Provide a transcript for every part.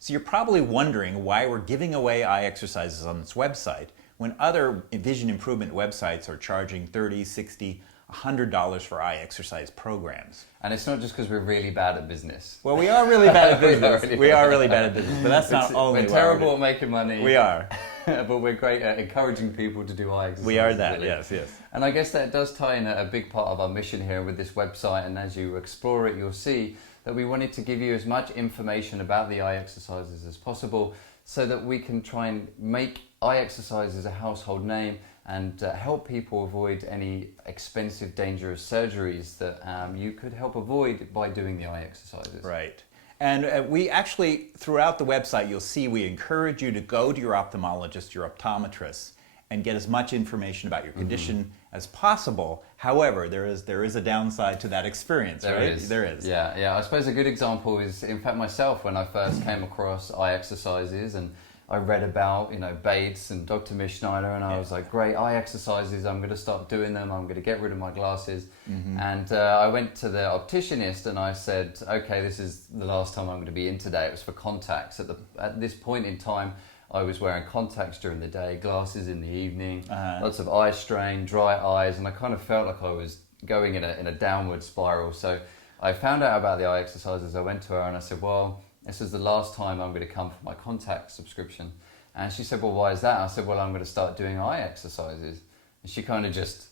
So you're probably wondering why we're giving away eye exercises on this website when other vision improvement websites are charging $30, $60, $100 for eye exercise programs. And it's not just because we're really bad at business. Well, we are really bad at business. We are really bad at business, but that's not only we're terrible at making money. We are. But we're great at encouraging people to do eye exercises. We are that, really. yes. And I guess that does tie in a big part of our mission here with this website, and as you explore it, you'll see that we wanted to give you as much information about the eye exercises as possible so that we can try and make eye exercises a household name and help people avoid any expensive, dangerous surgeries that you could help avoid by doing the eye exercises. Right. And we actually, throughout the website, you'll see we encourage you to go to your ophthalmologist, your optometrist, and get as much information about your condition as possible. However, there is a downside to that experience, right? There is. Yeah. I suppose a good example is, in fact, myself, when I first came across eye exercises and I read about, Bates and Dr. Mischneider, and I was like, great, eye exercises, I'm going to start doing them, I'm going to get rid of my glasses. And I went to the opticianist and I said, okay, this is the last time I'm going to be in today. It was for contacts. At this point in time, I was wearing contacts during the day, glasses in the evening, lots of eye strain, dry eyes, and I kind of felt like I was going in a downward spiral. So I found out about the eye exercises. I went to her and I said, well, this is the last time I'm going to come for my contact subscription. And she said, well, why is that? I said, well, I'm going to start doing eye exercises. And she kind of just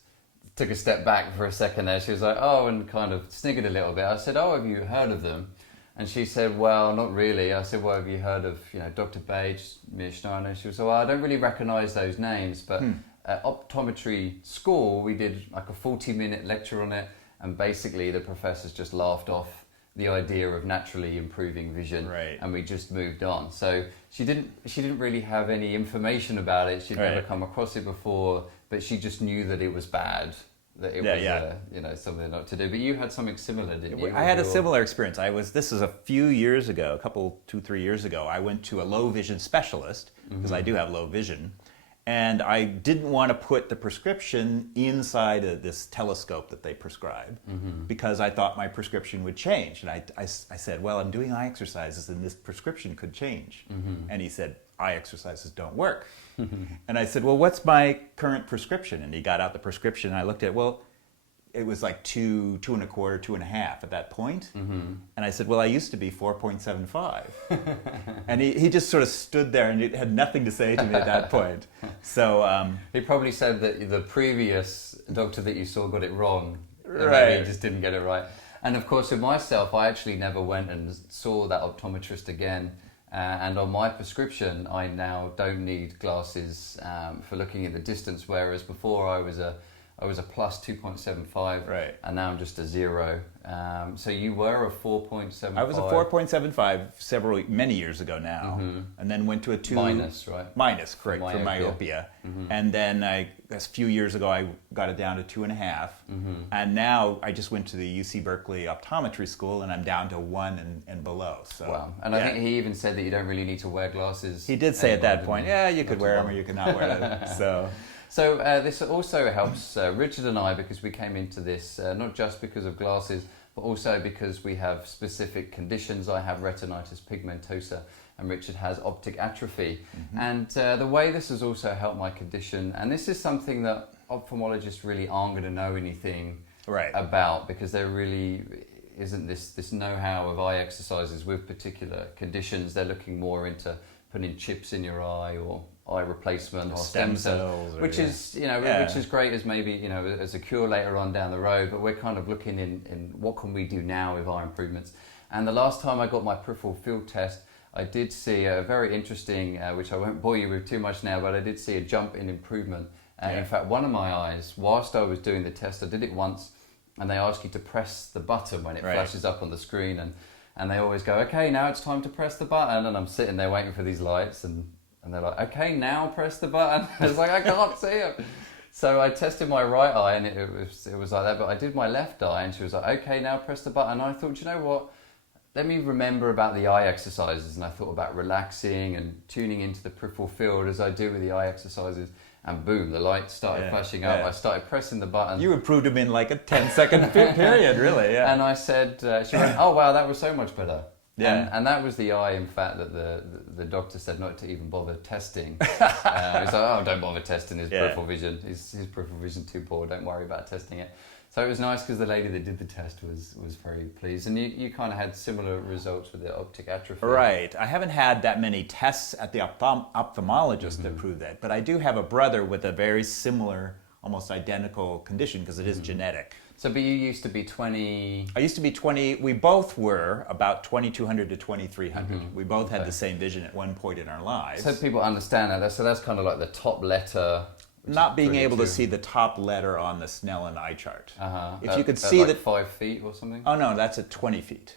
took a step back for a second there. She was like, oh, and kind of sniggered a little bit. I said, oh, have you heard of them? And she said, well, not really. I said, well, have you heard of, Dr. Bates, Mischneider? And she was like, well, I don't really recognize those names, but at optometry school, we did like a 40-minute lecture on it. And basically the professors just laughed off the idea of naturally improving vision, right. And we just moved on. So she didn't really have any information about it. She'd never come across it before, but she just knew that it was bad, that it was something not to do. But you had something similar, didn't you? I had a similar experience. This is a few years ago, 2-3 years ago. I went to a low vision specialist because I do have low vision. And I didn't want to put the prescription inside of this telescope that they prescribe because I thought my prescription would change. And I said, well, I'm doing eye exercises and this prescription could change. And he said, eye exercises don't work. And I said, well, what's my current prescription? And he got out the prescription and I looked at, well, it was like 2.25, 2.5 at that point. And I said, well, I used to be 4.75. And he just sort of stood there and had nothing to say to me at that point. So he probably said that the previous doctor that you saw got it wrong. Right. Maybe he just didn't get it right. And of course, with myself, I actually never went and saw that optometrist again. And on my prescription, I now don't need glasses for looking at the distance, whereas before I was a plus 2.75, right. And now I'm just a 0. So you were a 4.75. I was a 4.75 many years ago now, and then went to a 2. Minus, right? Minus, correct, for myopia. And then a few years ago, I got it down to 2.5. And now I just went to the UC Berkeley Optometry School, and I'm down to 1 and below. So, wow. And I think he even said that you don't really need to wear glasses. He did say at that point, you could wear them or you could not wear them. So this also helps Richard and I, because we came into this not just because of glasses, but also because we have specific conditions. I have retinitis pigmentosa and Richard has optic atrophy. And the way this has also helped my condition, and this is something that ophthalmologists really aren't going to know anything about, because there really isn't this know-how of eye exercises with particular conditions. They're looking more into putting chips in your eye or eye replacement or stem cells, which is which is great as maybe as a cure later on down the road. But we're kind of looking in what can we do now with eye improvements. And the last time I got my peripheral field test, I did see a very interesting, which I won't bore you with too much now, but I did see a jump in improvement. In fact, one of my eyes, whilst I was doing the test, I did it once, and they ask you to press the button when it flashes up on the screen, and they always go, okay, now it's time to press the button, and I'm sitting there waiting for these lights, and they're like, okay, now press the button. I was like, I can't see it. So I tested my right eye, and it was like that, but I did my left eye, and she was like, okay, now press the button. And I thought, you know what? Let me remember about the eye exercises, and I thought about relaxing and tuning into the peripheral field as I do with the eye exercises, and boom, the lights started flashing up. I started pressing the button. You improved them in like a 10-second period, really, And I said, she went, oh wow, that was so much better. Yeah. And that was the eye, in fact, that the doctor said not to even bother testing. He's like, oh, don't bother testing his peripheral vision. His peripheral vision too poor. Don't worry about testing it. So it was nice because the lady that did the test was very pleased. And you kind of had similar results with the optic atrophy. Right. I haven't had that many tests at the ophthalmologist that prove that. But I do have a brother with a very similar, almost identical condition because it is genetic. So, but you used to be 20... I used to be 20, we both were about 2200 to 2300. We both had the same vision at one point in our lives. So people understand that. So that's kind of like the top letter... Not being able to see the top letter on the Snellen eye chart. If you could at see like the 5 feet or something? Oh no, that's at 20 feet.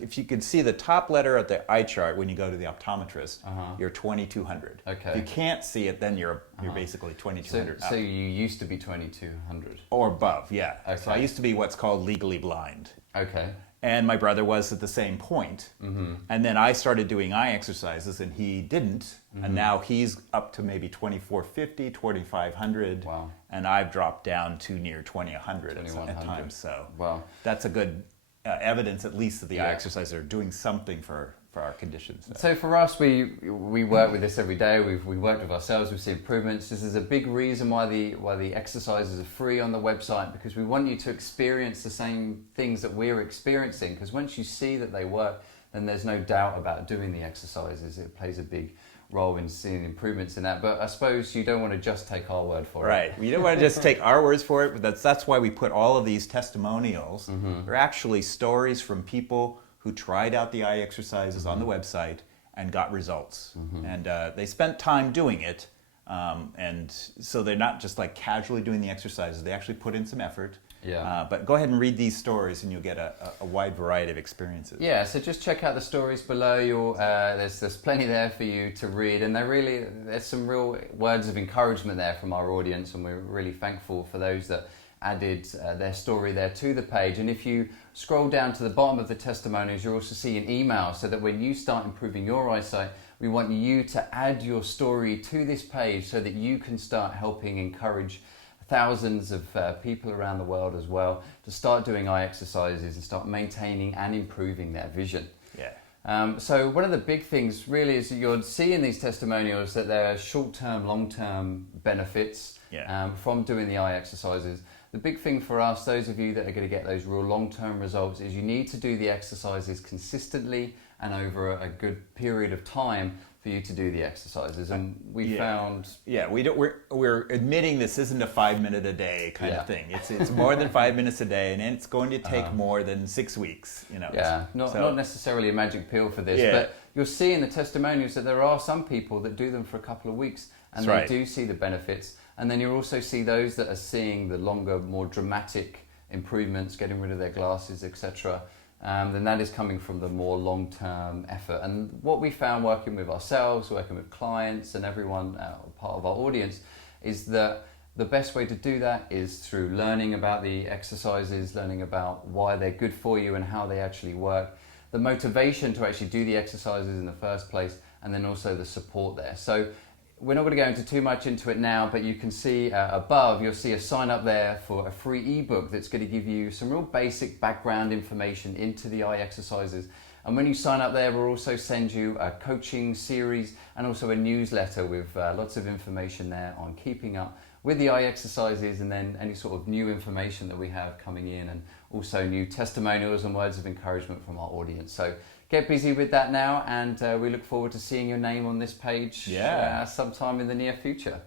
If you could see the top letter at the eye chart when you go to the optometrist, you're 2200. Okay. If you can't see it, then you're basically 2200. So you used to be 2200? Or above, yeah. Okay. So I used to be what's called legally blind. Okay. And my brother was at the same point. And then I started doing eye exercises and he didn't. And now he's up to maybe 2450, 2500. Wow. And I've dropped down to near 2100 at times. So wow. That's a good evidence, at least, that the eye exercises are doing something for our conditions. So for us, we work with this every day. We worked with ourselves. We've seen improvements. This is a big reason why the exercises are free on the website, because we want you to experience the same things that we're experiencing. Because once you see that they work, then there's no doubt about doing the exercises. It plays a big role in seeing improvements in that. But I suppose you don't want to just take our word for it. Right. We don't want to just take our words for it. But that's why we put all of these testimonials. They're actually stories from people who tried out the eye exercises on the website and got results. And they spent time doing it. And so they're not just like casually doing the exercises. They actually put in some effort. Yeah. But go ahead and read these stories and you'll get a wide variety of experiences. Yeah, so just check out the stories below. There's plenty there for you to read, and there's some real words of encouragement there from our audience, and we're really thankful for those that added their story there to the page. And if you scroll down to the bottom of the testimonials, you'll also see an email, so that when you start improving your eyesight, we want you to add your story to this page so that you can start helping encourage thousands of people around the world as well to start doing eye exercises and start maintaining and improving their vision. Yeah. So one of the big things really is that you'll see in these testimonials that there are short-term, long-term benefits from doing the eye exercises. The big thing for us, those of you that are going to get those real long-term results, is you need to do the exercises consistently and over a good period of time for you to do the exercises. And we found... Yeah, we're admitting this isn't a 5 minute a day kind of thing. It's more than 5 minutes a day, and it's going to take more than 6 weeks. Yeah, not necessarily a magic pill for this, but you'll see in the testimonials that there are some people that do them for a couple of weeks and they do see the benefits. And then you'll also see those that are seeing the longer, more dramatic improvements, getting rid of their glasses, etc. Then that is coming from the more long-term effort. And what we found working with ourselves, working with clients and everyone part of our audience, is that the best way to do that is through learning about the exercises, learning about why they're good for you and how they actually work, the motivation to actually do the exercises in the first place, and then also the support there. So we're not going to go into too much into it now, but you can see above, you'll see a sign up there for a free ebook that's going to give you some real basic background information into the eye exercises. And when you sign up there, we'll also send you a coaching series and also a newsletter with lots of information there on keeping up with the eye exercises, and then any sort of new information that we have coming in, and also new testimonials and words of encouragement from our audience. So get busy with that now, and we look forward to seeing your name on this page sometime in the near future.